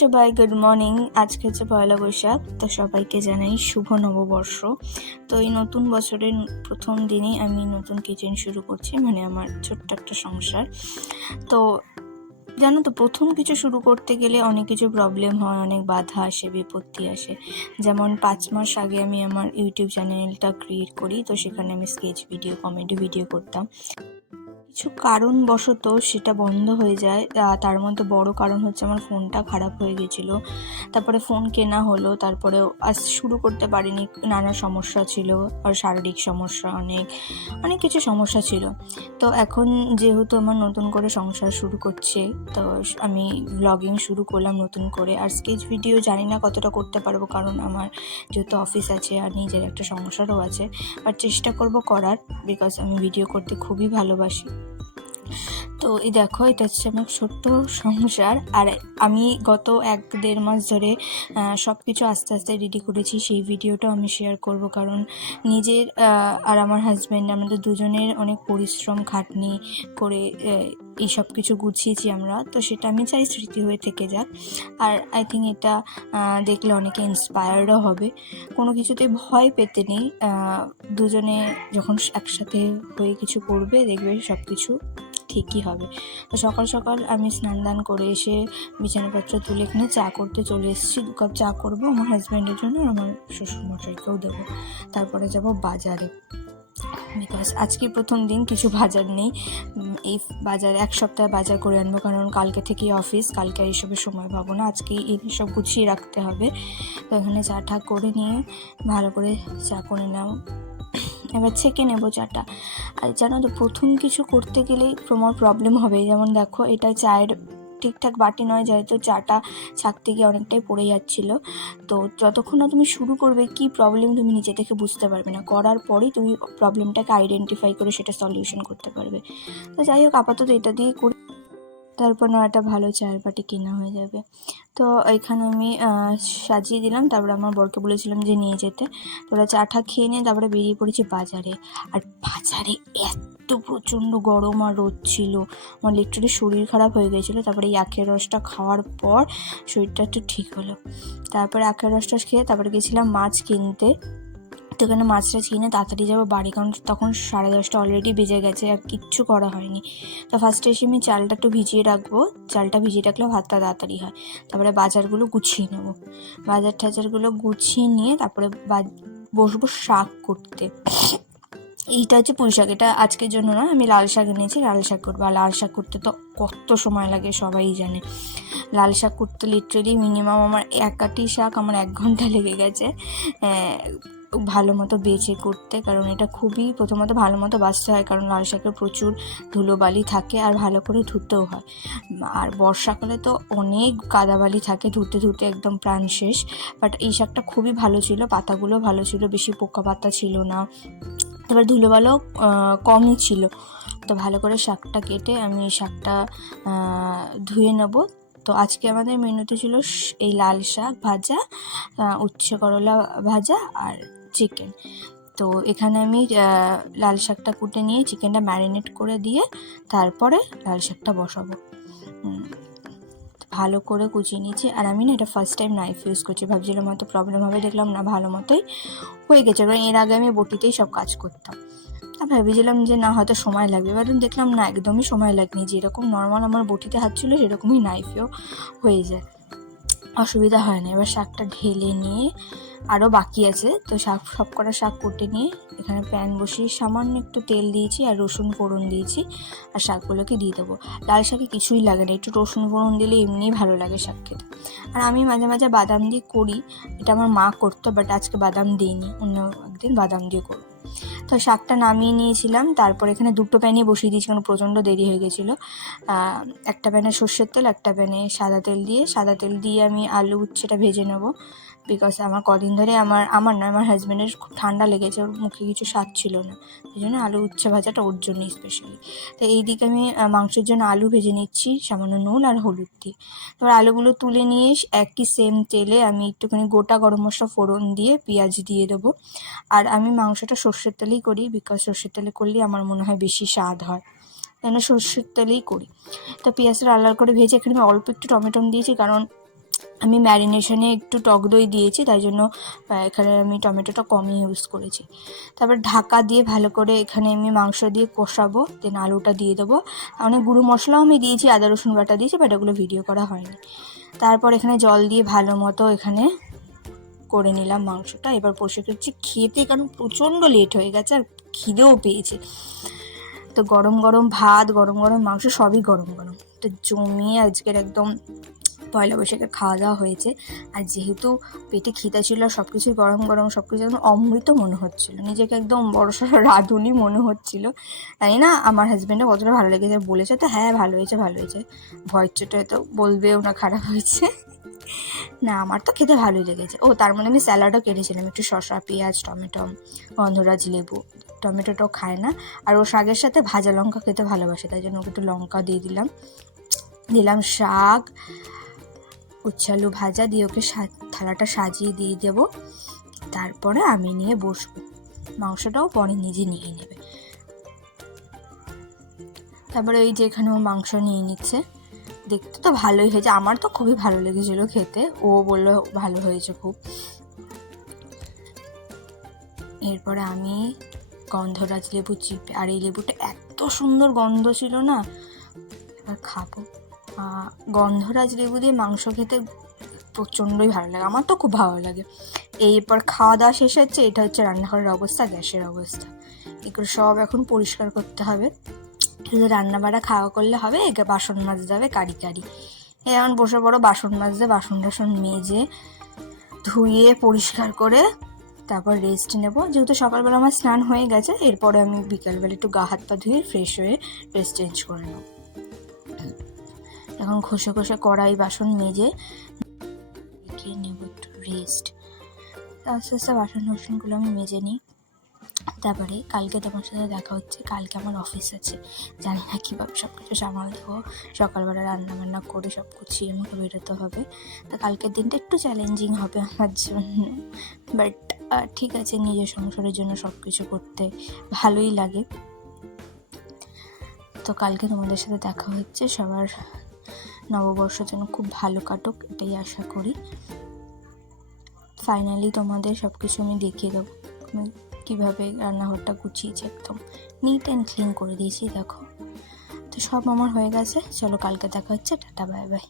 সবাই, good morning. আজকে হচ্ছে পয়লা বৈশাখ, তো সবাইকে জানাই শুভ নববর্ষ। তো এই নতুন বছরের প্রথম দিনেই আমি নতুন কিচেন শুরু করছি, মানে আমার ছোট্ট একটা সংসার। তো জানো তো, প্রথম কিছু শুরু করতে গেলে অনেক কিছু প্রবলেম হয়, অনেক বাধা আসে, বিপত্তি আসে। যেমন 5 মাস আগে আমি আমার ইউটিউব চ্যানেলটা ক্রিয়েট করি, তো সেখানে আমি স্কেচ ভিডিও, কমেডি ভিডিও করতাম। কিছু কারণবশত সেটা বন্ধ হয়ে যায়। তার মধ্যে বড় কারণ হচ্ছে আমার ফোনটা খারাপ হয়ে গেছিলো। তারপরে ফোন কেনা হলো, তারপরে আজ শুরু করতে পারিনি, নানা সমস্যা ছিল, আর শারীরিক সমস্যা, অনেক অনেক কিছু সমস্যা ছিল। তো এখন যেহেতু আমার নতুন করে সংসার শুরু করছে, তো আমি ব্লগিং শুরু করলাম নতুন করে। আর স্কেচ ভিডিও জানি না কতটা করতে পারবো, কারণ আমার যেহেতু অফিস আছে আর নিজের একটা সংসারও আছে, আর চেষ্টা করব করার, বিকজ আমি ভিডিও করতে খুবই ভালোবাসি। তো এই দেখো, এটা হচ্ছে আমার ছোট্ট সংসার। আর আমি গত 1-1.5 মাস ধরে সব কিছু আস্তে আস্তে রেডি করেছি, সেই ভিডিওটাও আমি শেয়ার করব। কারণ নিজের আর আমার হাজব্যান্ড, আমাদের দুজনের অনেক পরিশ্রম খাটনি করে এই সব কিছু গুছিয়েছি আমরা, তো সেটা আমি চাই স্মৃতি হয়ে থেকে যাক। আর আই থিঙ্ক এটা দেখলে অনেকে ইন্সপায়ার্ডও হবে। কোনো কিছুতে ভয় পেতে নেই, দুজনে যখন একসাথে হয়ে কিছু করবে, দেখবে সব কিছু ঠিকই হবে। তো সকাল সকাল আমি স্নান দান করে এসে বিছানাপত্র তুলে এখানে চা করতে চলে এসেছি। 2 কাপ চা করবো আমার হাজব্যান্ডের জন্য, আর আমার শ্বশুরমশাইকেও দেবো। তারপরে যাব বাজারে, বিকজ আজকে প্রথম দিন, কিছু বাজার নেই। এই বাজার 1 সপ্তাহ বাজার করে আনবো, কারণ কালকে থেকেই অফিস, কালকে এইসবের সময় পাবো না, আজকেই এইসব গুছিয়ে রাখতে হবে। তো এখানে চা ঠা করে নিয়ে ভালো করে চা করে নাও, এবার ছেঁকে নেবো চাটা। আর জানো তো, প্রথম কিছু করতে গেলেই তোমার প্রবলেম হবে। যেমন দেখো, এটা চায়ের ঠিকঠাক বাটি নয়, যেহেতু চাটা ছাঁকতে গিয়ে অনেকটাই পড়ে যাচ্ছিলো। তো যতক্ষণ না তুমি শুরু করবে, কি প্রবলেম তুমি নিজে থেকে বুঝতে পারবে না, করার পরেই তুমি প্রবলেমটাকে আইডেন্টিফাই করে সেটা সলিউশন করতে পারবে। তো যাই হোক, আপাতত এটা দিয়ে করি, তারপর না একটা ভালো চায়ের বাটি কেনা হয়ে যাবে। তো এখানে আমি সাজিয়ে দিলাম, তারপরে আমার বরকে বলেছিলাম যে নিয়ে যেতে। তোরা চাটা খেয়ে নিয়ে তারপরে বেরিয়ে পড়েছি বাজারে। আর বাজারে এত প্রচণ্ড গরম আর রোদ ছিল, আমার লিটারালি শরীর খারাপ হয়ে গেছিলো। তারপরে এই আখের রসটা খাওয়ার পর শরীরটা একটু ঠিক হলো। তারপরে আখের রসটা খেয়ে তারপরে গেছিলাম মাছ কিনতে। তো এখানে মাছটা কিনে তাড়াতাড়ি যাবো বাড়ি, কারণ তখন 10:30 অলরেডি বেজে গেছে, আর কিচ্ছু করা হয়নি। তো ফার্স্টে এসে আমি চালটা একটু ভিজিয়ে রাখবো, চালটা ভিজিয়ে রাখলে ভাতটা তাড়াতাড়ি হয়। তারপরে বাজারগুলো গুছিয়ে নেবো, বাজার টাজারগুলো গুছিয়ে নিয়ে তারপরে বসবো শাক করতে। এইটা হচ্ছে পুঁই শাক, এটা আজকের জন্য না, আমি লাল শাক এনেছি, লাল শাক করবো। আর লাল শাক করতে তো কত সময় লাগে সবাই জানে। লাল শাক করতে লিটারেলি মিনিমাম আমার এক আটি শাক আমার 1 ঘন্টা লেগে গেছে ভালো মতো বেছে করতে। কারণ এটা খুবই, প্রথমত ভালো মতো বাছতে হয়, কারণ লাল শাকের প্রচুর ধুলোবালি থাকে, আর ভালো করে ধুতেও হয়। আর বর্ষাকালে তো অনেক কাদাবালি থাকে, ধুতে ধুতে একদম প্রাণ শেষ। বাট এই শাকটা খুবই ভালো ছিল, পাতাগুলো ভালো ছিল, বেশি পোকা পাতা ছিল না, তারপর ধুলোবালিও কমই ছিল। তো ভালো করে শাকটা কেটে আমি শাকটা ধুয়ে নেব। তো আজকে আমাদের মেনুতে ছিল এই লাল শাক ভাজা, উচ্ছে করলা ভাজা আর চিকেন। তো এখানে আমি লাল শাকটা কুটে নিয়ে চিকেনটা ম্যারিনেট করে দিয়ে তারপরে লাল শাকটা বসাবো। ভালো করে কুচিয়ে নিয়েছি। আর আমি না এটা ফার্স্ট টাইম নাইফ ইউজ করছি, ভাবছিলাম হয়তো প্রবলেম হবে, দেখলাম না, ভালো মতোই হয়ে গেছে। কারণ এর আগে আমি বটিতেই সব কাজ করতাম, ভেবেছিলাম যে না হয়তো সময় লাগবে, এবার দেখলাম না, একদমই সময় লাগেনি। যেরকম নর্মাল আমার বটিতে হাত ছিল সেরকমই নাইফেও হয়ে যায়, অসুবিধা হয় না। এবার শাকটা ঢেলে নিয়ে, আরও বাকি আছে, তো সব কটা শাক কুটে নিয়ে এখানে প্যান বসিয়ে সামান্য একটু তেল দিয়েছি আর রসুন ফোড়ন দিয়েছি, আর শাকগুলোকে দিয়ে দেবো। লাল শাকে কিছুই লাগে না, একটু রসুন ফোড়ন দিলে এমনিই ভালো লাগে শাক খেতে। আর আমি মাঝে মাঝে বাদাম দিয়ে করি, এটা আমার মা করতো, বাট আজকে বাদাম দিইনি, অন্য একদিন বাদাম দিয়ে করবো। তো শাকটা নামিয়ে নিয়েছিলাম, তারপর এখানে 2টো প্যানে বসিয়ে দিয়েছি, কারণ প্রচণ্ড দেরি হয়ে গেছিলো। একটা প্যানে সর্ষের তেল, একটা প্যানে সাদা তেল দিয়ে আমি আলু উচ্ছেটা ভেজে নেবো। বিকজ আমার কদিন ধরে আমার না, আমার হাজব্যান্ডের খুব ঠান্ডা লেগেছে, ওর মুখে কিছু স্বাদ ছিল না, সেই জন্য আলু উচ্ছে ভাজাটা ওর জন্যই স্পেশালি। তো এই দিকে আমি মাংসের জন্য আলু ভেজে নিচ্ছি সামান্য নুন আর হলুদ দিয়ে। এবার আলুগুলো তুলে নিয়ে একই সেম তেলে আমি একটুখানি গোটা গরম মশলা ফোড়ন দিয়ে পেঁয়াজ দিয়ে দেবো। আর আমি মাংসটা সর্ষের তেলেই করি, বিকজ সর্ষের তেলে করলেই আমার মনে হয় বেশি স্বাদ হয়, কেন সর্ষের তেলেই করি। তো পেঁয়াজটা লাল করে ভেজে এখানে আমি অল্প একটু টমেটো দিয়েছি, কারণ আমি ম্যারিনেশনে একটু টক দই দিয়েছি, তাই জন্য এখানে আমি টমেটোটা কমই ইউজ করেছি। তারপর ঢাকা দিয়ে ভালো করে এখানে আমি মাংস দিয়ে কষাবো, দেন আলুটা দিয়ে দেবো। অনেক গুঁড়ো মশলাও আমি দিয়েছি, আদা রসুন বাটা দিয়েছি, বাট ওগুলো ভিডিও করা হয়নি। তারপর এখানে জল দিয়ে ভালো মতো এখানে করে নিলাম মাংসটা। এবার বসে করছি খেতে, কারণ প্রচণ্ড লেট হয়ে গেছে আর খিদেও পেয়েছে। তো গরম গরম ভাত, গরম গরম মাংস, সবই গরম গরম, তো জমিয়ে আজকের একদম পয়লা বৈশাখে খাওয়া দাওয়া হয়েছে। আর যেহেতু পেটে খিদা ছিল, সব কিছুই গরম গরম, সব কিছু একদম অমৃত মনে হচ্ছিলো, নিজেকে একদম বড়সড় রাঁধুনি মনে হচ্ছিলো। তাই না, আমার হাজব্যান্ডে কতটা ভালো লেগেছে বলেছে, তো হ্যাঁ ভালো হয়েছে ভালো হয়েছে, ভয়ের চোটে তো বলবেও না খারাপ হয়েছে। না, আমার তো খেতে ভালোই লেগেছে। ও তার মধ্যে আমি স্যালাডও কেটেছিলাম, একটু শসা, পেঁয়াজ, টমেটো, গন্ধরাজ লেবু। টমেটোটাও খায় না, আর ও শাকের সাথে ভাজা লঙ্কা খেতে ভালোবাসে, তাই জন্য ওকে একটু লঙ্কা দিয়ে দিলাম শাক, উচ্ছে আলু ভাজা দিয়ে ওকে থালাটা সাজিয়ে দিয়ে দেবো। তারপরে আমি নিয়ে বসবো, মাংসটাও পরে নিজে নিয়ে নেবে। তারপরে ওই যে এখানে ও মাংস নিয়ে নিচ্ছে, দেখতে তো ভালোই হয়েছে, আমার তো খুবই ভালো লেগেছিল খেতে, ও বললো ভালো হয়েছে খুব। এরপরে আমি গন্ধরাজ লেবু চিপে, আর এই লেবুটা এত সুন্দর গন্ধ ছিল না, এবার খাবো। গন্ধরাজ লেবু দিয়ে মাংস খেতে প্রচণ্ডই ভালো লাগে, আমার তো খুব ভালো লাগে। এরপর খাওয়া দাওয়া শেষ হচ্ছে, এটা হচ্ছে রান্নাঘরের অবস্থা, গ্যাসের অবস্থা। এগুলো সব এখন পরিষ্কার করতে হবে, শুধু রান্না বাড়া খাওয়া করলে হবে, বাসন মাজতে হবে কারি। এখন বসে বড় বাসন মাজতে, বাসন টাসন মেজে ধুয়ে পরিষ্কার করে তারপর রেস্ট নেব। যেহেতু সকালবেলা আমার স্নান হয়ে গেছে, এরপরে আমি বিকালবেলা একটু গা হাত পা ধুয়ে ফ্রেশ হয়ে ড্রেস চেঞ্জ করে নেব। এখন ঘষে কড়াই বাসন মেজে নেব একটু রেস্ট। আস্তে আস্তে বাসনগুলো আমি মেজে নিই। তারপরে কালকে তোমার সাথে দেখা হচ্ছে, কালকে আমার অফিস আছে, জানি না কীভাবে সব কিছু সামাল দেবো। সকালবেলা রান্নাবান্না করে সব গুছিয়ে আমাকে বেরোতে হবে, তো কালকের দিনটা একটু চ্যালেঞ্জিং হবে আমার জন্য, বাট ঠিক আছে, নিজের সংসারের জন্য সব কিছু করতে ভালোই লাগে। তো কালকে তোমাদের সাথে দেখা হচ্ছে, সবার নববর্ষ যেন খুব ভালো কাটুক, এটাই আশা করি। ফাইনালি তোমাদের সব কিছু আমি দেখিয়ে দেবো, আমি কীভাবে রান্নাঘরটা গুছিয়েছি, একদম নিট অ্যান্ড ক্লিন করে দিয়েছি দেখো। তো সব আমার হয়ে গেছে, চলো কালকে দেখা হচ্ছে, টাটা বাই বাই।